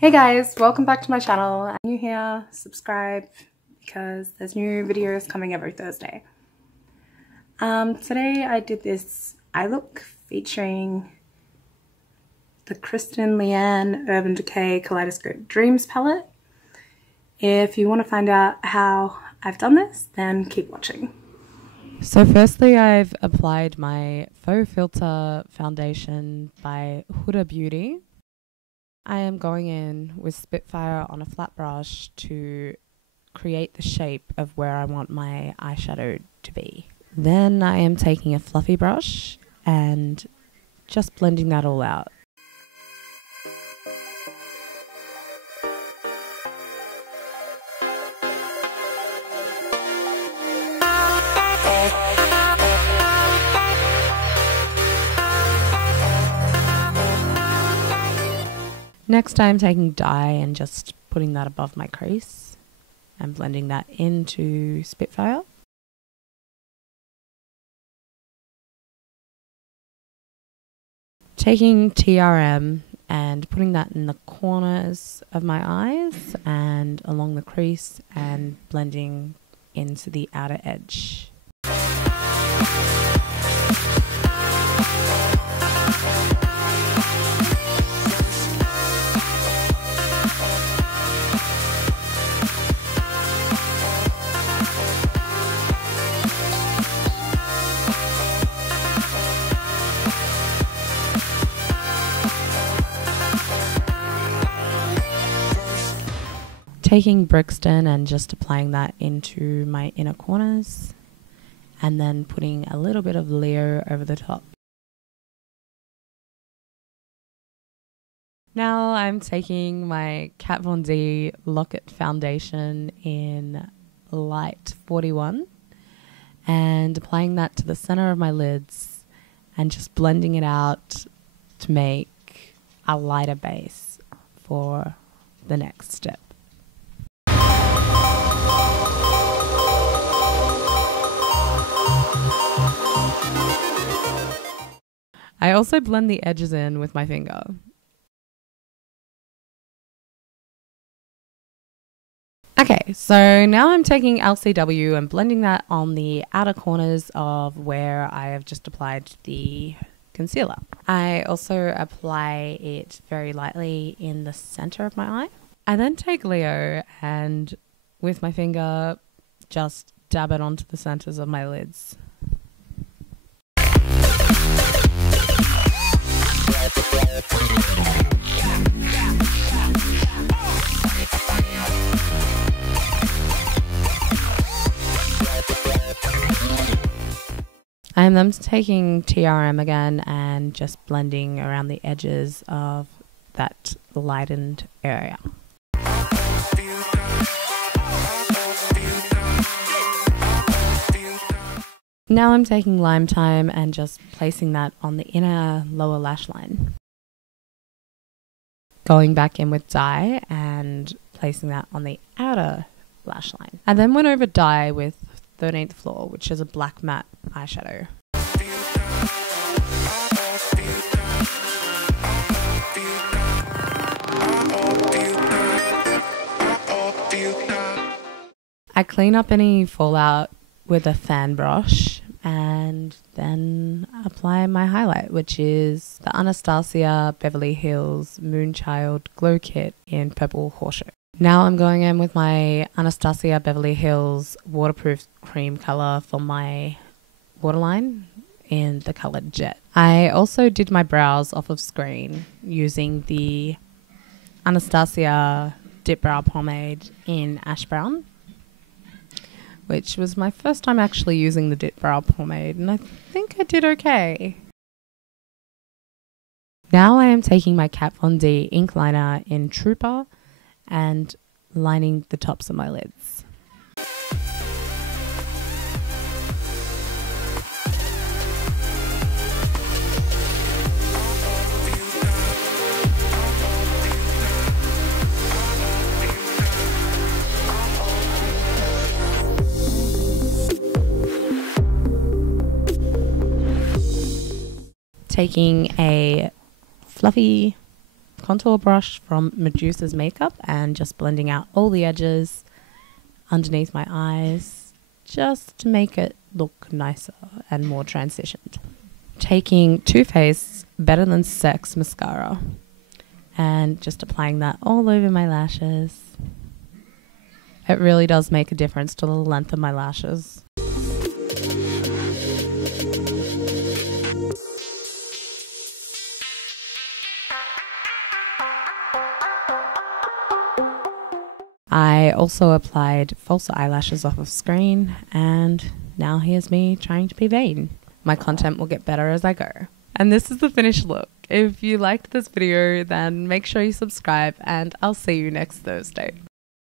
Hey guys, welcome back to my channel. If you're new here, subscribe because there's new videos coming every Thursday. Today I did this eye look featuring the Kristen, Leanne, Urban Decay Kaleidoscope Dreams palette. If you want to find out how I've done this, then keep watching. So firstly, I've applied my Faux Filter foundation by Huda Beauty. I am going in with Spitfire on a flat brush to create the shape of where I want my eyeshadow to be. Then I am taking a fluffy brush and just blending that all out. Next I'm taking dye and just putting that above my crease and blending that into Spitfire. Taking TRM and putting that in the corners of my eyes and along the crease and blending into the outer edge. Taking Brixton and just applying that into my inner corners and then putting a little bit of Leo over the top. Now I'm taking my Kat Von D Lock-It foundation in light 41 and applying that to the center of my lids and just blending it out to make a lighter base for the next step. I also blend the edges in with my finger. Okay, so now I'm taking LCW and blending that on the outer corners of where I have just applied the concealer. I also apply it very lightly in the center of my eye. I then take Leo and with my finger just dab it onto the centers of my lids. I am then taking TRM again and just blending around the edges of that lightened area. Now I'm taking Lime Time and just placing that on the inner lower lash line. Going back in with dye and placing that on the outer lash line. I then went over dye with 13th Floor, which is a black matte eyeshadow. I clean up any fallout with a fan brush and then apply my highlight, which is the Anastasia Beverly Hills Moonchild Glow Kit in Purple Horseshoe. Now I'm going in with my Anastasia Beverly Hills waterproof cream color for my waterline in the color Jet. I also did my brows off of screen using the Anastasia Dipbrow pomade in Ash Brown, which was my first time actually using the Dipbrow pomade, and I think I did okay. Now I am taking my Kat Von D ink liner in Trooper and lining the tops of my lids. Taking a fluffy contour brush from Medusa's Makeup and just blending out all the edges underneath my eyes just to make it look nicer and more transitioned. Taking Too Faced's Better Than Sex mascara and just applying that all over my lashes. It really does make a difference to the length of my lashes. I also applied false eyelashes off of screen, and now here's me trying to be vain. My content will get better as I go. And this is the finished look. If you liked this video, then make sure you subscribe, and I'll see you next Thursday.